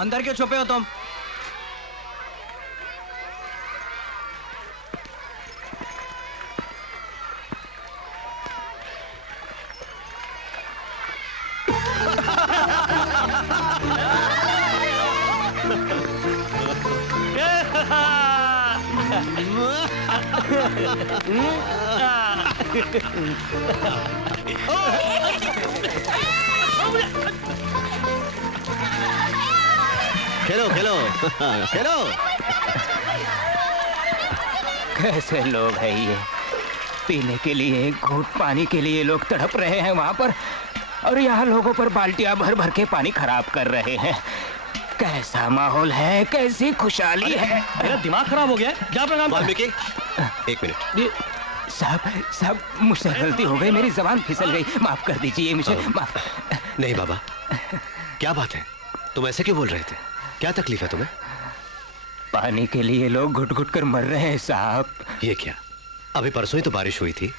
अंदर क्यों छुपे हो तुम? खेलो खेलो खेलो। कैसे लोग हैं ये? पीने के लिए एक घूंट पानी के लिए लोग तड़प रहे हैं वहां पर, और यहाँ लोगों पर बाल्टियां भर भर के पानी खराब कर रहे हैं। कैसा माहौल है, कैसी खुशहाली है। मेरा दिमाग खराब हो गया। जा अपना काम वाल्मीकि, एक मिनट। साहब मुझसे गलती हो गई, मेरी जबान फिसल गई, माफ कर दीजिए मुझे। माफ। नहीं बाबा, क्या बात है? तुम ऐसे क्यों बोल रहे थे? क्या तकलीफ है तुम्हें? पानी के लिए लोग घुट घुट कर मर रहे हैं साहब। ये क्या? अभी परसों ही तो बारिश हुई थी।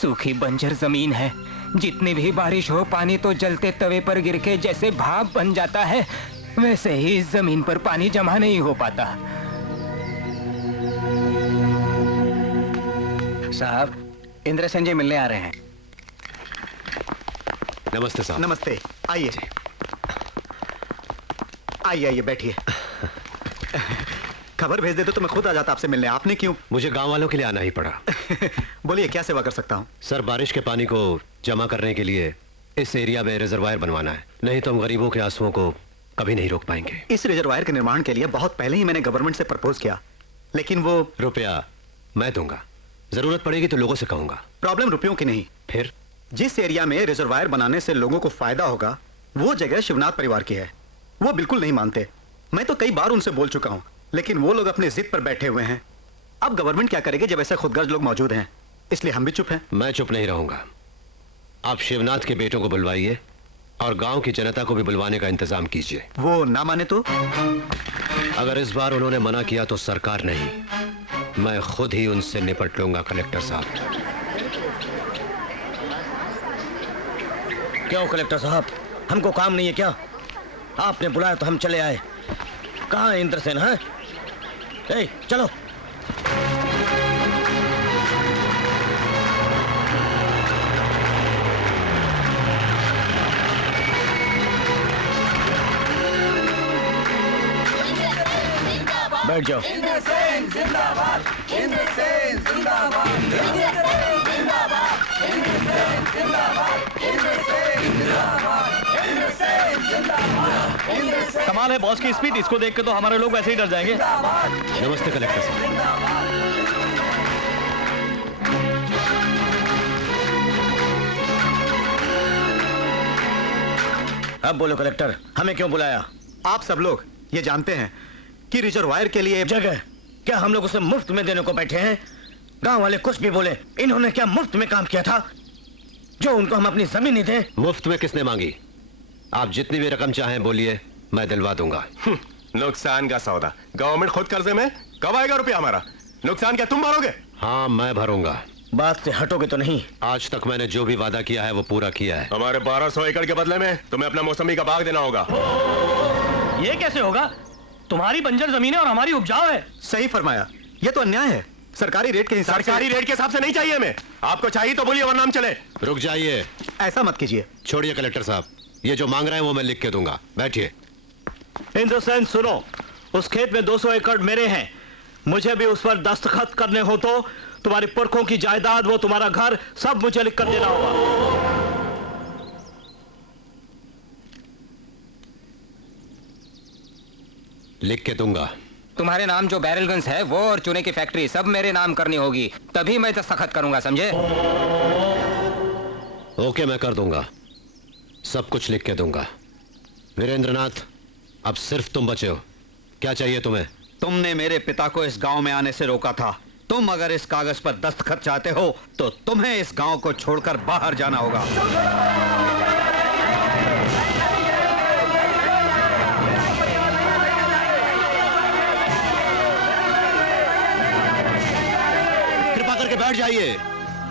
सूखी बंजर जमीन है, जितनी भी बारिश हो पानी तो जलते तवे पर गिर के जैसे भाप बन जाता है, वैसे ही इस जमीन पर पानी जमा नहीं हो पाता। साहब, इंद्रसेन जी मिलने आ रहे हैं। नमस्ते साहब। नमस्ते, आइए आइए आइए बैठिए। खबर भेज दे तो मैं खुद आ जाता आपसे मिलने, आपने क्यों? मुझे गांव वालों के लिए आना ही पड़ा। बोलिए, क्या सेवा कर सकता हूँ? सर, बारिश के पानी को जमा करने के लिए इस एरिया में रिजर्वायर बनवाना है, नहीं तो हम गरीबों के आंसुओं को कभी नहीं रोक पाएंगे। इस रिजर्वायर के निर्माण के लिए बहुत पहले ही मैंने गवर्नमेंट से प्रपोज किया, लेकिन वो रुपया मैं दूंगा, जरूरत पड़ेगी तो लोगों से कहूंगा। प्रॉब्लम रुपयों की नहीं। फिर जिस एरिया में रिजर्वायर बनाने से लोगों को फायदा होगा, वो जगह शिवनाथ परिवार की है। वो बिल्कुल नहीं मानते। मैं तो कई बार उनसे बोल चुका हूं, लेकिन वो लोग अपनी जिद पर बैठे हुए हैं। अब गवर्नमेंट क्या करेगी जब ऐसे खुदगर्ज लोग मौजूद हैं? इसलिए हम भी चुप हैं। मैं चुप नहीं रहूंगा। आप शिवनाथ के बेटों को बुलवाइए और गांव की जनता को भी बुलवाने का इंतजाम कीजिए। वो ना माने तो? अगर इस बार उन्होंने मना किया तो सरकार नहीं, मैं खुद ही उनसे निपट लूंगा। कलेक्टर साहब। क्यों कलेक्टर साहब, हमको काम नहीं है क्या? आपने बुलाया तो हम चले आए। कहाँ है इंद्रसेन? है चलो। बैठ जाओ। इंद्रसेन जिंदाबाद, इंद्रसेन जिंदाबाद, इंद्रसेन जिंदाबाद, इंद्रसेन जिंदाबाद, इंद्रसेन जिंदाबाद, इंद्रसेन जिंदाबाद, इंद्रसेन। कमाल है बॉस की स्पीड, इसको देख के तो हमारे लोग वैसे ही डर जाएंगे। नमस्ते कलेक्टर साहब। अब बोलो कलेक्टर, हमें क्यों बुलाया? आप सब लोग ये जानते हैं कि रिजर्वायर के लिए जगह क्या हम लोग उसे मुफ्त में देने को बैठे हैं? गांव वाले कुछ भी बोले, इन्होंने क्या मुफ्त में काम किया था जो उनको हम अपनी जमीन नहीं दे? मुफ्त में किसने मांगी? आप जितनी भी रकम चाहें बोलिए, मैं दिलवा दूंगा। नुकसान का सौदा। गवर्नमेंट खुद कर्जे में, कब आएगा रुपया हमारा? नुकसान क्या तुम भरोगे? हाँ, मैं भरूंगा। बात से हटोगे तो नहीं? आज तक मैंने जो भी वादा किया है वो पूरा किया है। हमारे 1200 एकड़ के बदले में तुम्हें अपना मौसमी का बाग देना होगा। ये कैसे होगा? तुम्हारी बंजर जमीन है और हमारी उपजाऊ है। सही फरमाया, ये तो अन्याय है। सरकारी रेट के हिसाब से। सरकारी रेट के हिसाब से नहीं चाहिए हमें। आपको चाहिए तो बोलिए वरना हम चले। रुक जाइए। ऐसा मत कीजिए। छोड़िए कलेक्टर साहब, ये जो मांग रहे हैं वो मैं लिख के दूंगा। बैठिए। इंद्रसेन सुनो, उस खेत में 200 एकड़ मेरे हैं। मुझे भी उस पर दस्तखत करने हो तो तुम्हारी पुरखों की जायदाद, वो तुम्हारा घर, सब मुझे लिख कर देना होगा। लिख के दूंगा। तुम्हारे नाम जो बैरलगंज है वो और चूने की फैक्ट्री सब मेरे नाम करनी होगी, तभी मैं दस्तखत करूंगा, समझे? ओके, मैं कर दूंगा। सब कुछ लिख के दूंगा। वीरेंद्रनाथ, अब सिर्फ तुम बचे हो। क्या चाहिए तुम्हें? तुमने मेरे पिता को इस गांव में आने से रोका था। तुम अगर इस कागज पर दस्तखत चाहते हो तो तुम्हें इस गांव को छोड़कर बाहर जाना होगा। कृपा करके बैठ जाइए।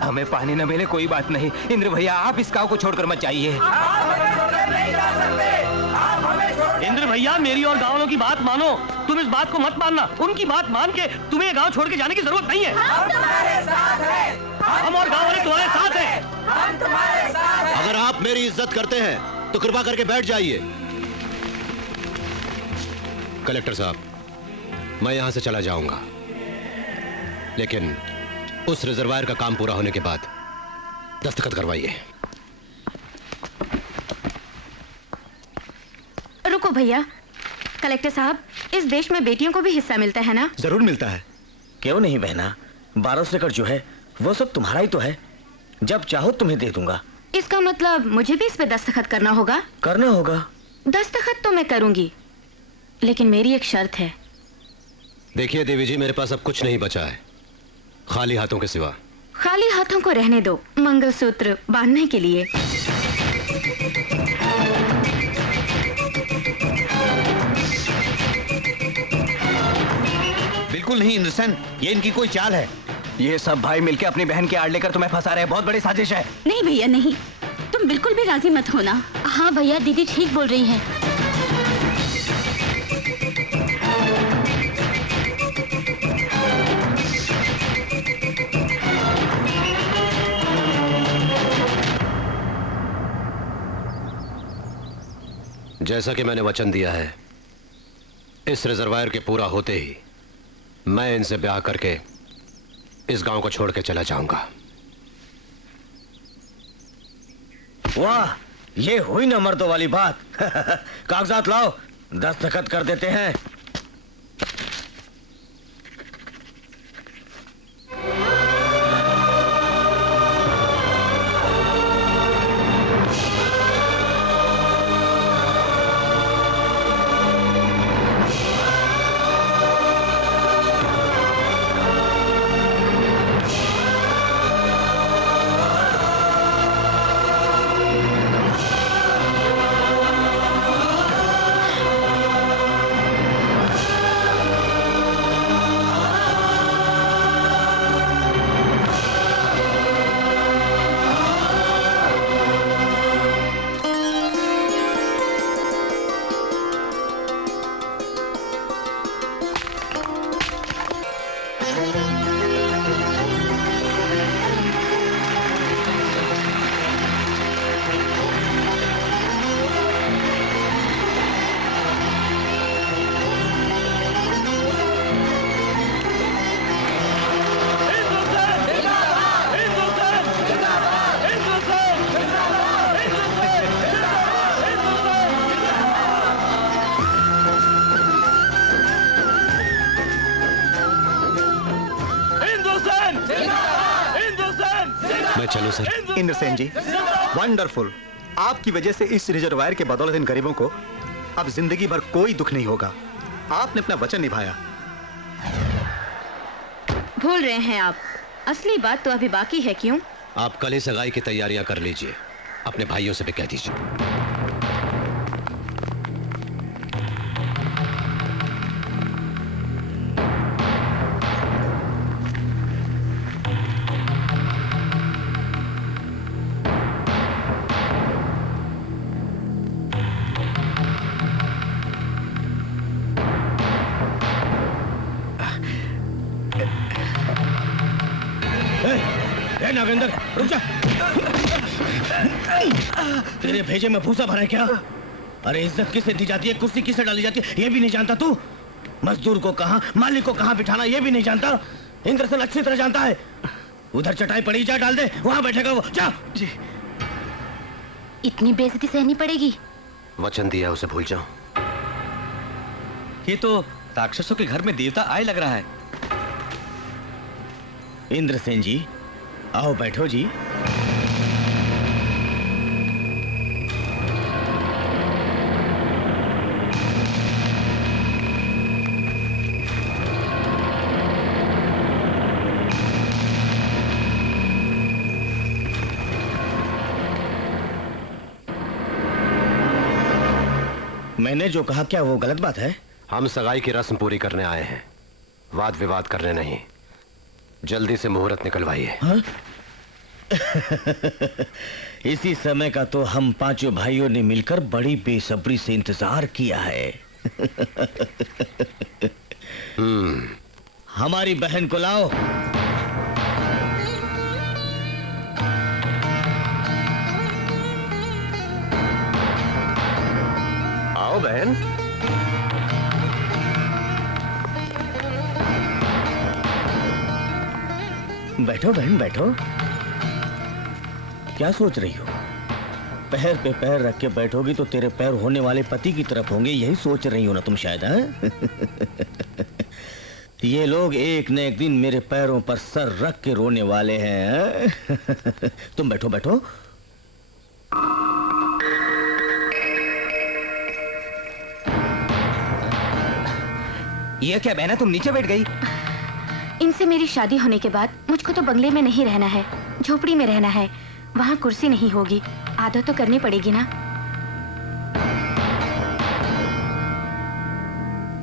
हमें पानी न मिले कोई बात नहीं, इंद्र भैया आप इस गांव को छोड़कर मत जाइए। आप हमें छोड़कर नहीं जा सकते। आप हमें इंद्र भैया, मेरी और गाँव वालों की बात मानो। तुम इस बात को मत मानना। उनकी बात मान के तुम्हें ये गाँव छोड़ के जाने की जरूरत नहीं है। हम तुम्हारे साथ हैं। हम और गाँव वाले तुम्हारे साथ हैं। हम तुम्हारे साथ हैं। अगर आप मेरी इज्जत करते हैं तो कृपा करके बैठ जाइए। कलेक्टर साहब, मैं यहां से चला जाऊंगा, लेकिन उस रिजर्वायर का काम पूरा होने के बाद दस्तखत करवाइए। रुको भैया, कलेक्टर साहब, इस देश में बेटियों को भी हिस्सा मिलता है ना? जरूर मिलता है। क्यों नहीं बहना, 1200 एकड़ जो है वो सब तुम्हारा ही तो है। जब चाहो तुम्हें दे दूंगा। इसका मतलब मुझे भी इस पे दस्तखत करना होगा? करना होगा। दस्तखत तो मैं करूंगी, लेकिन मेरी एक शर्त है। देखिए देवी जी, मेरे पास अब कुछ नहीं बचा है खाली हाथों के सिवा। खाली हाथों को रहने दो, मंगलसूत्र बांधने के लिए। बिल्कुल नहीं इंद्रसेन, ये इनकी कोई चाल है। ये सब भाई मिलके अपनी बहन की आड़ लेकर तुम्हें फंसा रहे हैं। बहुत बड़ी साजिश है। नहीं भैया नहीं, तुम बिल्कुल भी राजी मत होना। हाँ भैया, दीदी ठीक बोल रही हैं। जैसा कि मैंने वचन दिया है, इस रिजर्वायर के पूरा होते ही मैं इनसे ब्याह करके इस गांव को छोड़ के चला जाऊंगा। वाह, ये हुई ना मर्दों वाली बात। कागजात लाओ, दस्तखत कर देते हैं। मैं चलूं सर? इंद्रसेन जी, वंडरफुल। आपकी वजह से इस रिजर्वायर के बदौलत इन गरीबों को अब जिंदगी भर कोई दुख नहीं होगा। आपने अपना वचन निभाया। भूल रहे हैं आप, असली बात तो अभी बाकी है। क्यों? आप कल ही सगाई की तैयारियां कर लीजिए, अपने भाइयों से भी कह दीजिए। नागेंद्र, रुक जा। तेरे भेजे में भूसा भरा है क्या? अरे इज्जत किसे दी जाती है, कुर्सी किसे डाली जाती है, ये भी नहीं जानता तू? मजदूर को कहां, मालिक को कहां बिठाना, ये भी नहीं जानता? इंद्रसेन अच्छी तरह जानता है। उधर चटाई पड़ी, जा डाल दे, वहां बैठेगा वो। जा। जी। इतनी बेइज्जती सहनी पड़ेगी? वचन दिया उसे भूल जाओ। ये तो राक्षसों के घर में देवता आए लग रहा है। इंद्रसेन जी, आओ बैठो जी। मैंने जो कहा क्या वो गलत बात है? हम सगाई की रस्म पूरी करने आए हैं, वाद विवाद करने नहीं। जल्दी से मुहूर्त निकलवाइए। हाँ? इसी समय का तो हम पांचों भाइयों ने मिलकर बड़ी बेसब्री से इंतजार किया है। हमारी बहन को लाओ। आओ बहन। बैठो बहन बैठो। क्या सोच रही हो? पैर पे पैर रख के बैठोगी तो तेरे पैर होने वाले पति की तरफ होंगे, यही सोच रही हो ना तुम शायद, हैं? ये लोग एक न एक दिन मेरे पैरों पर सर रख के रोने वाले हैं। तुम बैठो बैठो। ये क्या बहना, तुम नीचे बैठ गई? इनसे मेरी शादी होने के बाद मुझको तो बंगले में नहीं रहना है, झोपड़ी में रहना है। वहाँ कुर्सी नहीं होगी, आदत तो करनी पड़ेगी ना।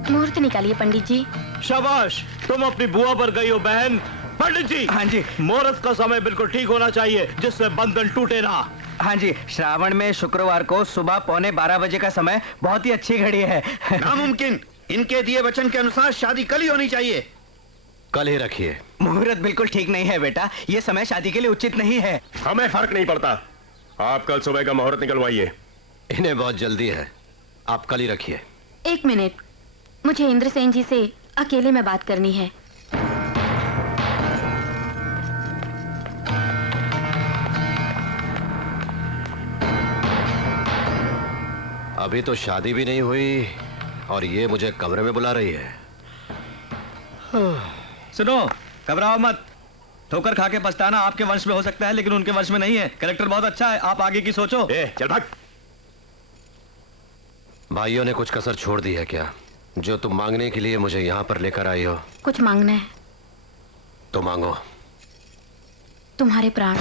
मुहूर्त निकालिए पंडित जी। शाबाश, तुम अपनी बुआ पर गई हो बहन। पंडित जी। हाँ जी। मुहूर्त का समय बिल्कुल ठीक होना चाहिए, जिससे बंधन टूटे ना। हाँ जी, श्रावण में शुक्रवार को सुबह 11:15 बजे का समय बहुत ही अच्छी घड़ी है। नामुमकिन। इनके दिए वचन के अनुसार शादी कल ही होनी चाहिए। कल ही रखिए। मुहूर्त बिल्कुल ठीक नहीं है बेटा, ये समय शादी के लिए उचित नहीं है। हमें फर्क नहीं पड़ता, आप कल सुबह का मुहूर्त निकलवाइए। इन्हें बहुत जल्दी है, आप कल ही रखिए। एक मिनट, मुझे इंद्रसेन जी से अकेले में बात करनी है। अभी तो शादी भी नहीं हुई और ये मुझे कमरे में बुला रही है। सुनो, घबराओ मत। ठोकर खा के पछताना आपके वंश में हो सकता है, लेकिन उनके वंश में नहीं है। कैरेक्टर बहुत अच्छा है, आप आगे की सोचो। चल भाग। भाइयों ने कुछ कसर छोड़ दी है क्या, जो तुम मांगने के लिए मुझे यहाँ पर लेकर आई हो? कुछ मांगना है तो मांगो। तुम्हारे प्राण।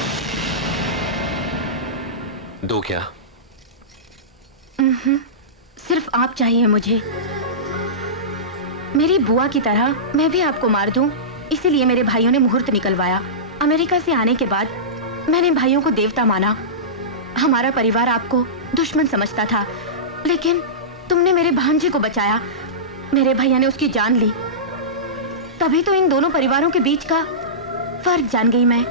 दो क्या? सिर्फ आप चाहिए मुझे। मेरी बुआ की तरह मैं भी आपको मार दूं, इसीलिए मेरे भाइयों ने मुहूर्त निकलवाया। अमेरिका से आने के बाद मैंने भाइयों को देवता माना। हमारा परिवार आपको दुश्मन समझता था, लेकिन तुमने मेरे भांजे को बचाया। मेरे भैया ने उसकी जान ली, तभी तो इन दोनों परिवारों के बीच का फर्क जान गई मैं।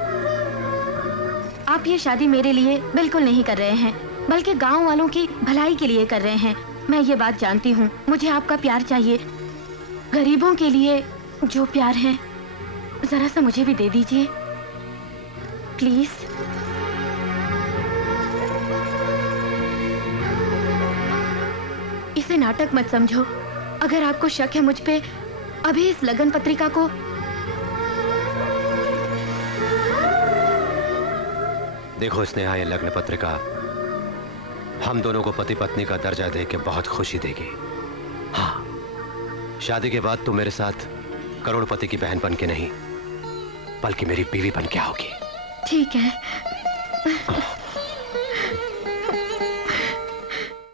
आप ये शादी मेरे लिए बिल्कुल नहीं कर रहे हैं, बल्कि गांव वालों की भलाई के लिए कर रहे हैं। मैं ये बात जानती हूँ, मुझे आपका प्यार चाहिए। गरीबों के लिए जो प्यार है, जरा सा मुझे भी दे दीजिए प्लीज। इसे नाटक मत समझो। अगर आपको शक है मुझ पे, अभी इस लगन पत्रिका को देखो स्नेहा, ये लग्न पत्रिका हम दोनों को पति पत्नी का दर्जा दे के बहुत खुशी देगी। हाँ, शादी के बाद तुम मेरे साथ करोड़पति की बहन बन के नहीं, बल्कि मेरी बीवी बन के आओगी। ठीक है।